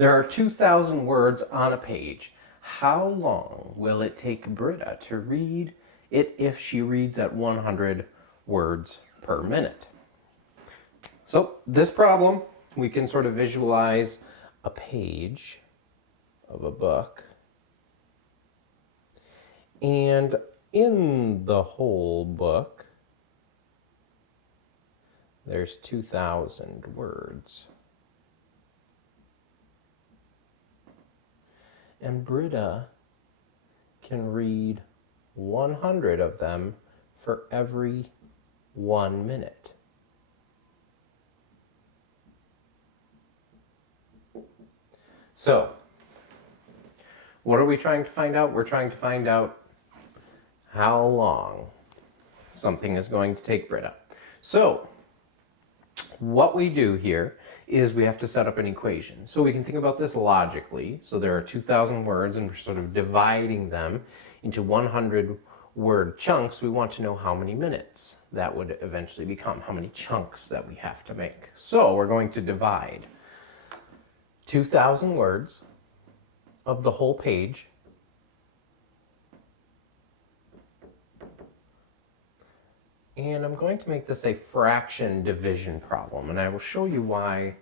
There are 2,000 words on a page. How long will it take Britta to read it if she reads at 100 words per minute? So this problem, we can sort of visualize a page of a book. And in the whole book, there's 2,000 words. And Britta can read 100 of them for every 1 minute. So, what are we trying to find out? We're trying to find out how long something is going to take Britta. So, what we do here is we have to set up an equation. So we can think about this logically. So there are 2,000 words and we're sort of dividing them into 100 word chunks. We want to know how many minutes that would eventually become, how many chunks that we have to make. So we're going to divide 2,000 words of the whole page and I'm going to make this a fraction division problem, and I will show you why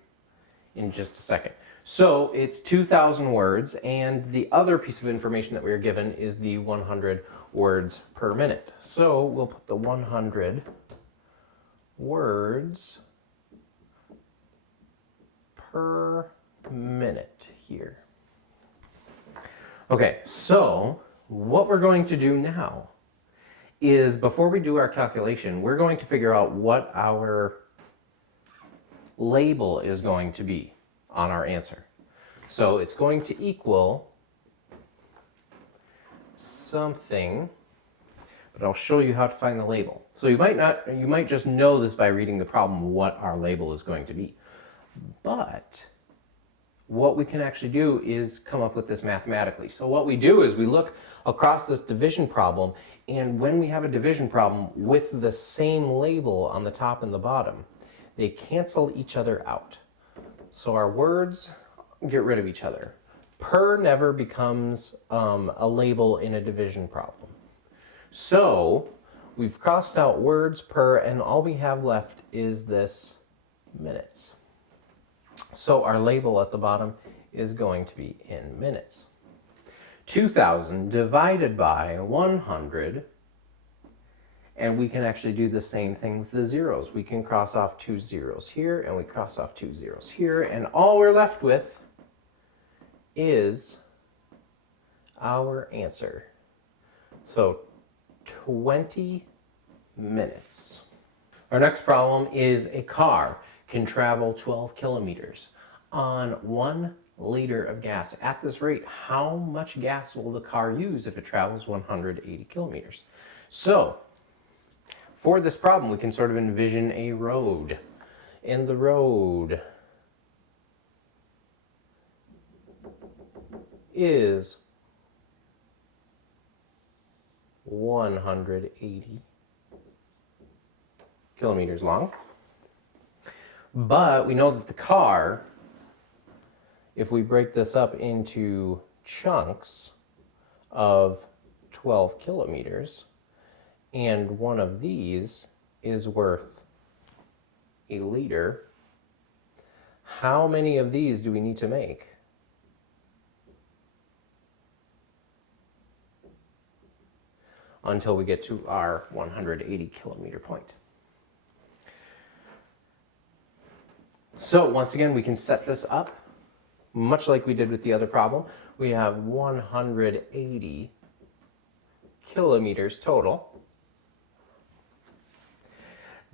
in just a second. So it's 2,000 words, and the other piece of information that we are given is the 100 words per minute. So we'll put the 100 words per minute here. Okay, so what we're going to do now is, before we do our calculation, we're going to figure out what our label is going to be on our answer. So it's going to equal something, but I'll show you how to find the label. So you might just know this by reading the problem, what our label is going to be. But what we can actually do is come up with this mathematically. So what we do is we look across this division problem, and when we have a division problem with the same label on the top and the bottom, they cancel each other out. So our words get rid of each other. Per never becomes a label in a division problem. So we've crossed out words per, and all we have left is this minutes. So our label at the bottom is going to be in minutes. 2,000 divided by 100, and we can actually do the same thing with the zeros. We can cross off 2 zeros here, and we cross off 2 zeros here, and all we're left with is our answer. So 20 minutes. Our next problem is a car can travel 12 kilometers on 1 liter of gas. At this rate, how much gas will the car use if it travels 180 kilometers? So, for this problem, we can sort of envision a road. And the road is 180 kilometers long. But we know that the car, if we break this up into chunks of 12 kilometers, and one of these is worth a liter, how many of these do we need to make? Until we get to our 180 kilometer point. So once again, we can set this up much like we did with the other problem. We have 180 kilometers total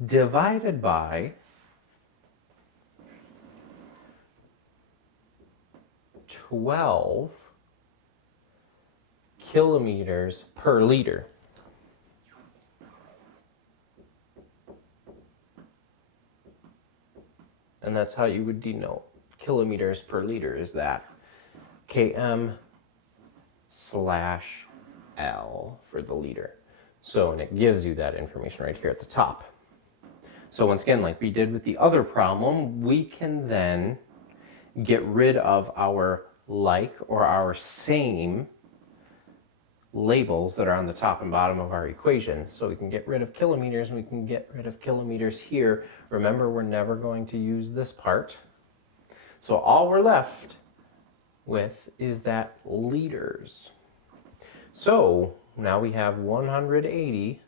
divided by 12 kilometers per liter. And that's how you would denote kilometers per liter, is that km/L for the liter. So, and it gives you that information right here at the top. So once again, like we did with the other problem, we can then get rid of our like or our same labels that are on the top and bottom of our equation. So we can get rid of kilometers and we can get rid of kilometers here. Remember, we're never going to use this part. So all we're left with is that liters. So now we have 180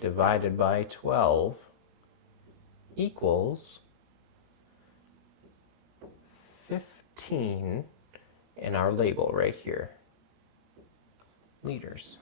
divided by 12 equals 15 in our label right here, liters.